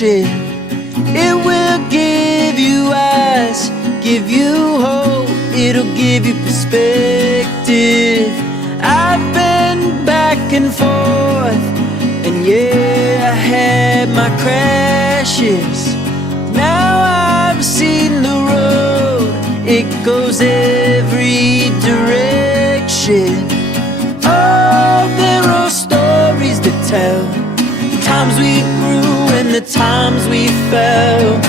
direction. It will give you eyes, give you hope, it'll give you perspective. I've been back and forth, and yeah, I had my crashes. Now I've seen the road, it goes every direction. Oh, there are stories to tell, the times we grew and the times we fell.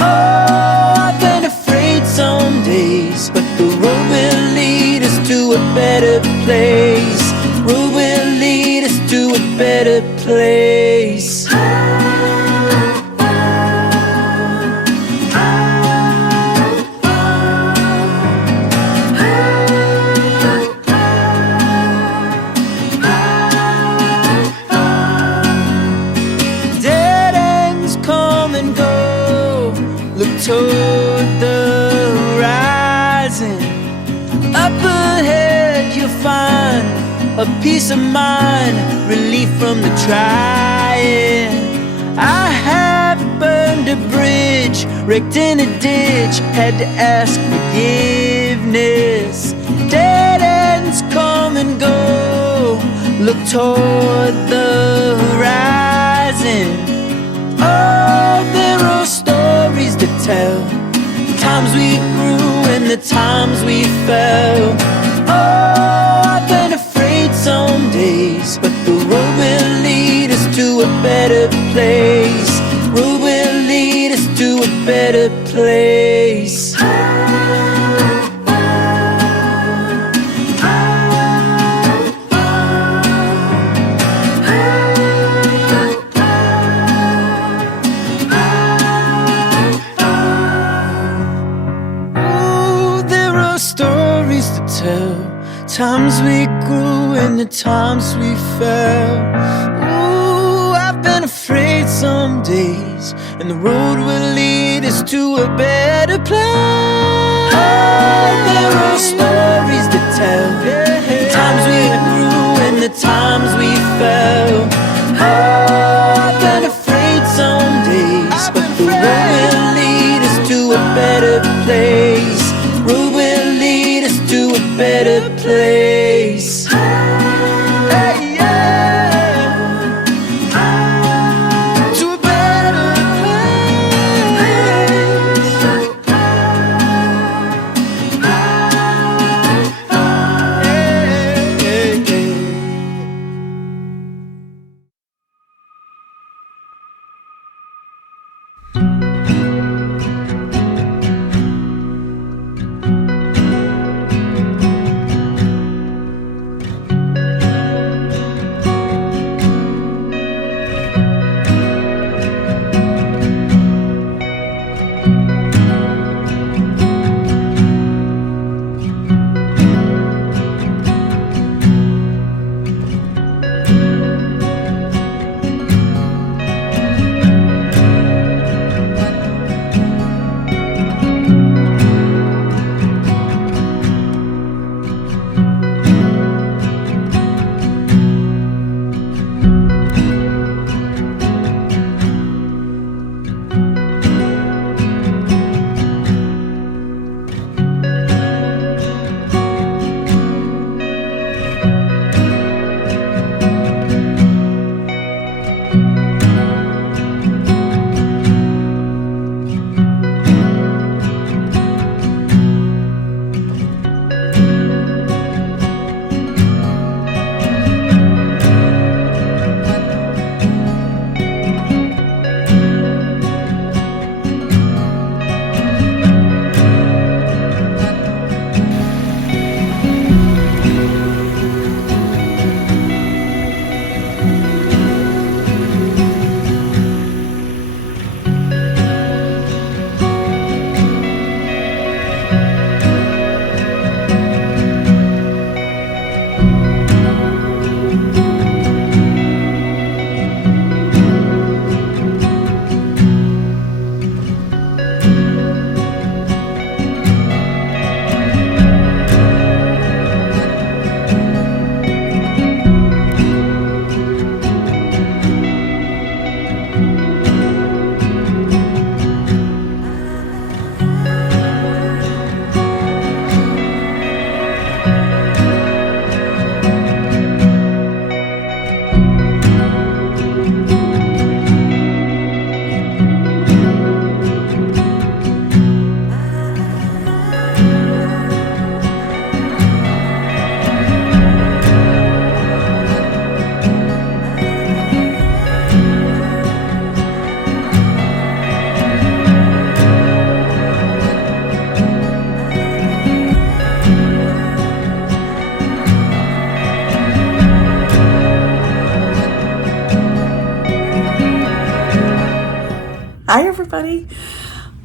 Oh, I've been afraid some days, but the road will lead us to a better place. Road will lead us to a better place. Dead ends come and go, look toward the horizon. Up ahead you'll find a peace of mind, relief from the trying. I have burned a bridge, wrecked in a ditch, had to ask forgiveness. Dead ends come and go, look toward the horizon. Oh, there are stories to tell, the times we grew and the times we fell. Oh, I've been afraid some days, but the road will lead us to a better place. Road will lead us to a better place. Ooh, there are stories to tell, times we grew and the times we fell. Ooh, I've been afraid some days, and the road will lead us to a better place. Oh, there are stories to tell, the times we grew and the times we fell. Oh, I've been afraid some days, but the road will lead us to a better place. Road will lead us to a better place. Hey, yeah. To a better place. Hey, hey, hey.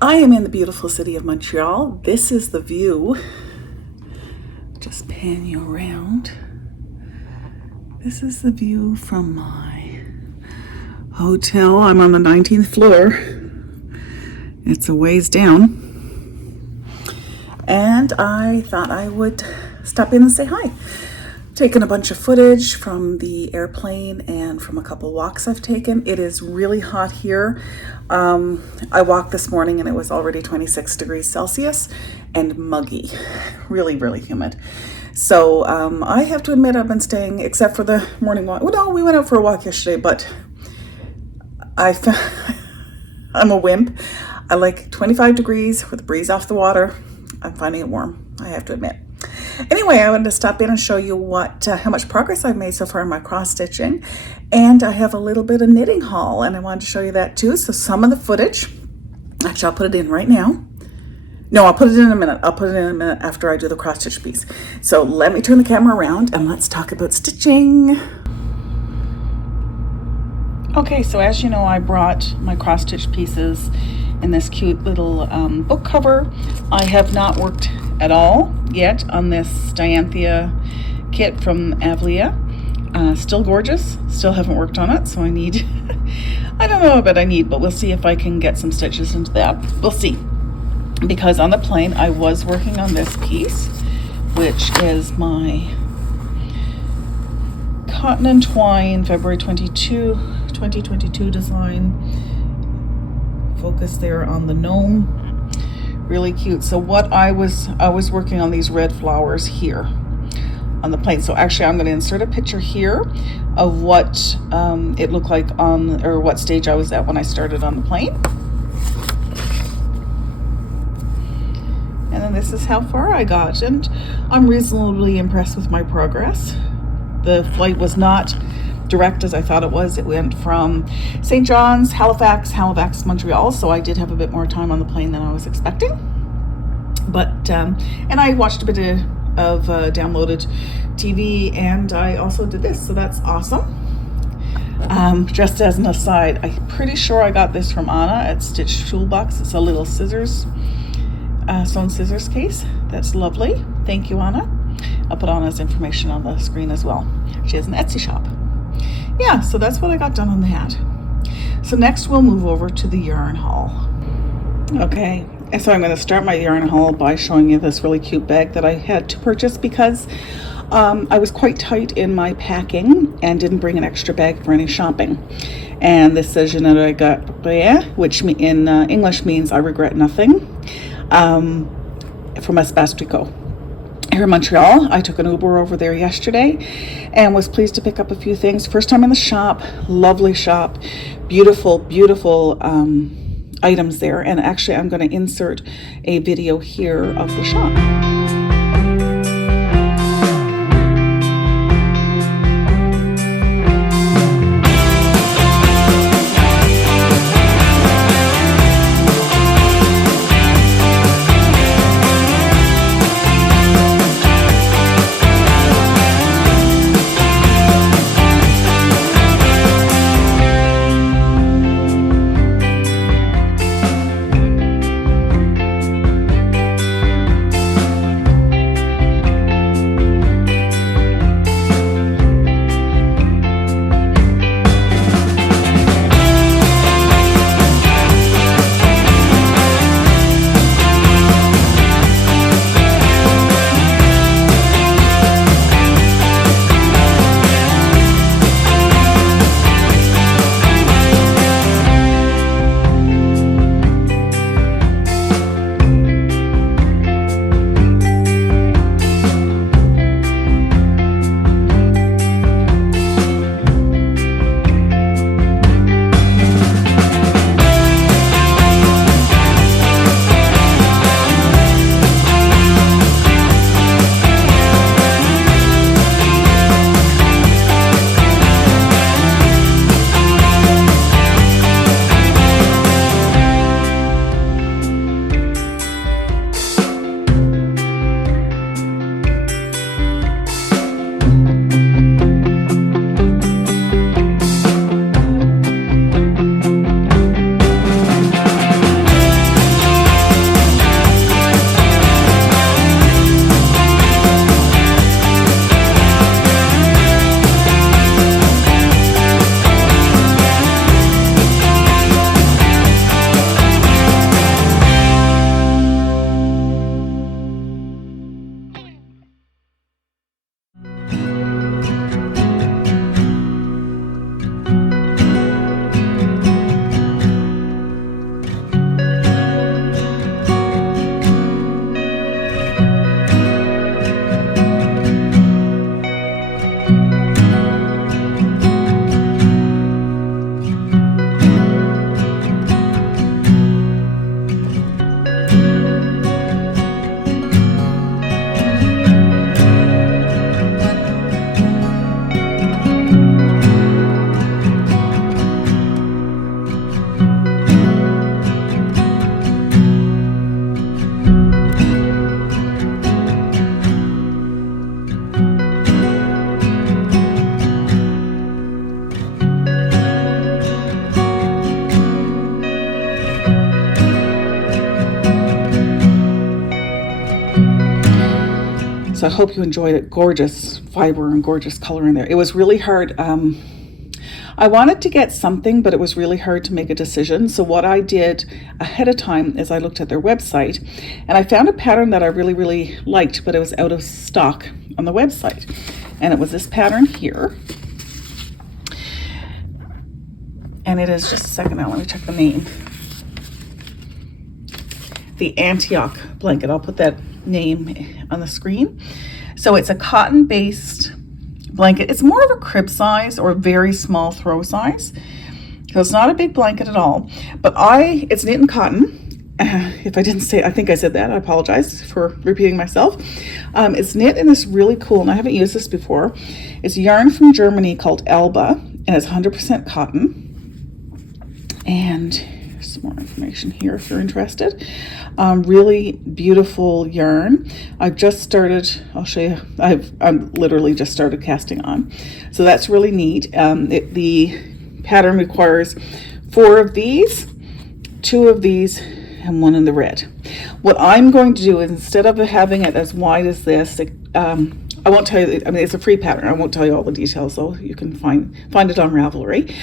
I am in the beautiful city of Montreal. This is the view. Just pan you around. This is the view from my hotel. I'm on the 19th floor. It's a ways down. And I thought I would stop in and say hi. Taken a bunch of footage from the airplane and from a couple walks I've taken. It is really hot here. I walked this morning and it was already 26 degrees Celsius and muggy, really, really humid. So I have to admit I've been staying, except for the morning walk. Well, no, we went out for a walk yesterday, but I'm a wimp. I like 25 degrees with a breeze off the water. I'm finding it warm, I have to admit. Anyway, I wanted to stop in and show you how much progress I've made so far in my cross stitching, and I have a little bit of knitting haul, and I wanted to show you that too. So some of the footage, actually I'll put it in right now. No, I'll put it in a minute. I'll put it in a minute after I do the cross stitch piece. So let me turn the camera around and let's talk about stitching. Okay, so as you know, I brought my cross stitch pieces in this cute little book cover. I have not worked at all yet on this Dianthia kit from Avlia. Still gorgeous, still haven't worked on it, so I need, I don't know what I need, but we'll see if I can get some stitches into that. We'll see. Because on the plane I was working on this piece, which is my Cotton and Twine February 2022 design. Focus there on the gnome. Really cute. So what I was working on these red flowers here on the plane. So actually I'm going to insert a picture here of what it looked like on, or what stage I was at when I started on the plane. And then this is how far I got, and I'm reasonably impressed with my progress. The flight was not direct as I thought it was. It went from St. John's, Halifax, Montreal, so I did have a bit more time on the plane than I was expecting. But and I watched a bit of downloaded TV, and I also did this, so that's awesome. Just as an aside, I'm pretty sure I got this from Anna at Stitch Toolbox. It's a little scissors, sewn scissors case. That's lovely. Thank you, Anna. I'll put Anna's information on the screen as well. She has an Etsy shop. Yeah, so that's what I got done on the hat. So next we'll move over to the yarn haul. Okay, and so I'm going to start my yarn haul by showing you this really cute bag that I had to purchase because I was quite tight in my packing and didn't bring an extra bag for any shopping. And this says, je ne regrette rien, which in English means I regret nothing, from Espace here in Montreal. I took an Uber over there yesterday and was pleased to pick up a few things. First time in the shop, lovely shop, beautiful, beautiful items there. And actually I'm going to insert a video here of the shop. So I hope you enjoyed it. Gorgeous fiber and gorgeous color in there. It was really hard. I wanted to get something, but it was really hard to make a decision. So what I did ahead of time is I looked at their website and I found a pattern that I really, really liked, but it was out of stock on the website. And it was this pattern here. And it is, just a second now, let me check the name. The Antioch blanket. I'll put that name on the screen. So it's a cotton-based blanket. It's more of a crib size or a very small throw size. So it's not a big blanket at all. But it's knit in cotton. If I didn't say, I think I said that. I apologize for repeating myself. It's knit in this really cool, and I haven't used this before. It's yarn from Germany called Alba, and it's 100% cotton. And some more information here if you're interested. Really beautiful yarn. I've just started, I'll show you, I'm literally just started casting on. So that's really neat. The pattern requires 4 of these, 2 of these, and 1 in the red. What I'm going to do is, instead of having it as wide as this, I won't tell you, I mean, it's a free pattern. I won't tell you all the details, though. You can find it on Ravelry.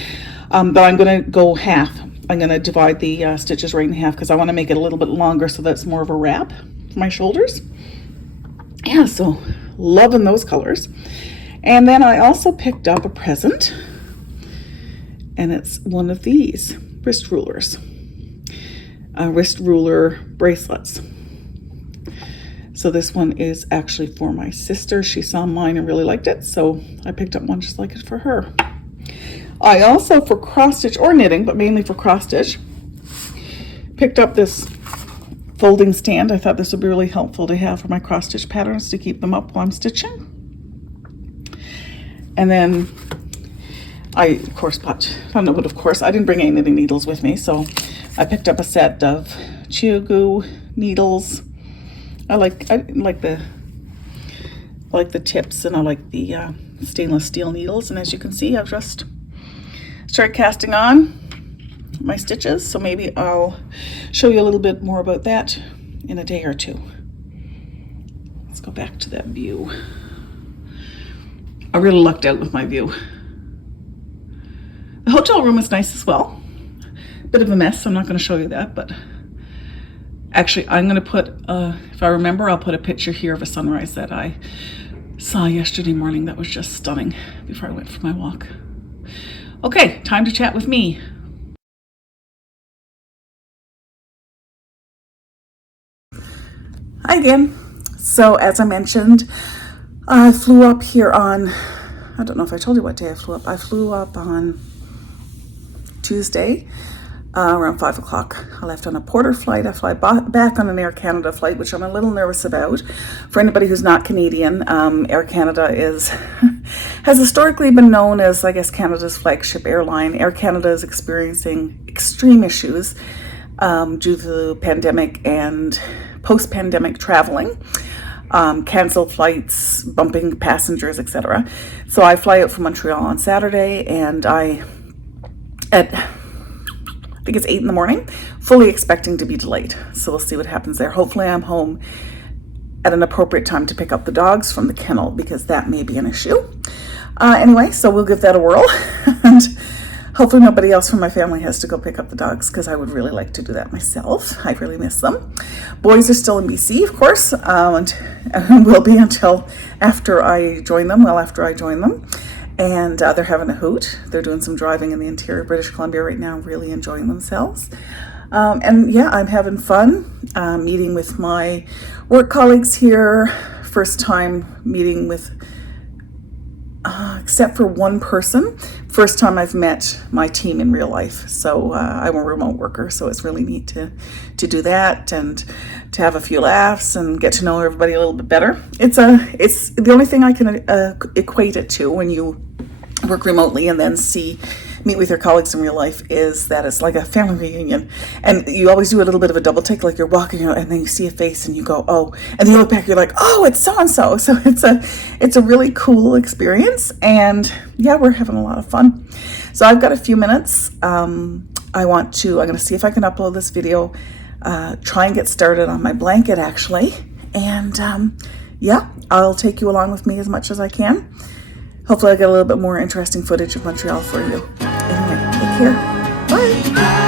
But I'm going to go half. I'm going to divide the stitches right in half because I want to make it a little bit longer so that's more of a wrap for my shoulders. Yeah, so loving those colors. And then I also picked up a present, and it's one of these wrist rulers, wrist ruler bracelets. So this one is actually for my sister. She saw mine and really liked it, so I picked up one just like it for her. I also, for cross stitch or knitting, but mainly for cross stitch, picked up this folding stand. I thought this would be really helpful to have for my cross stitch patterns to keep them up while I'm stitching. And then I, of course, I didn't bring any knitting needles with me, so I picked up a set of Chiagu needles. I like the tips, and I like the stainless steel needles. And as you can see, I've just started casting on my stitches, so maybe I'll show you a little bit more about that in a day or two. Let's go back to that view. I really lucked out with my view. The hotel room is nice as well. Bit of a mess, so I'm not going to show you that, but actually I'm going to put, if I remember, I'll put a picture here of a sunrise that I saw yesterday morning that was just stunning before I went for my walk. Okay, time to chat with me. Hi again. So as I mentioned, I flew up here on, I don't know if I told you what day I flew up. I flew up on Tuesday around 5 o'clock. I left on a Porter flight. I fly back on an Air Canada flight, which I'm a little nervous about. For anybody who's not Canadian, Air Canada has historically been known as, I guess, Canada's flagship airline. Air Canada is experiencing extreme issues due to the pandemic and post-pandemic traveling. Canceled flights, bumping passengers, etc. So I fly out from Montreal on Saturday, and I think it's 8 in the morning, fully expecting to be delayed. So we'll see what happens there. Hopefully I'm home at an appropriate time to pick up the dogs from the kennel, because that may be an issue. Anyway, so we'll give that a whirl. And hopefully nobody else from my family has to go pick up the dogs, because I would really like to do that myself. I really miss them. Boys are still in BC, of course, and will be until after I join them, And they're having a hoot. They're doing some driving in the interior of British Columbia right now, really enjoying themselves. And yeah, I'm having fun meeting with my work colleagues here. First time meeting with, except for one person, first time I've met my team in real life. So I'm a remote worker, so it's really neat to do that and to have a few laughs and get to know everybody a little bit better. It's the only thing I can equate it to when you work remotely and then meet with your colleagues in real life, is that it's like a family reunion, and you always do a little bit of a double take, like you're walking out and then you see a face and you go, oh, and then you look back, you're like, oh, it's so and so. So it's a really cool experience, and yeah, we're having a lot of fun. So I've got a few minutes. I'm going to see if I can upload this video, try and get started on my blanket actually, and yeah, I'll take you along with me as much as I can. Hopefully I'll get a little bit more interesting footage of Montreal for you. Anyway, take care. Bye.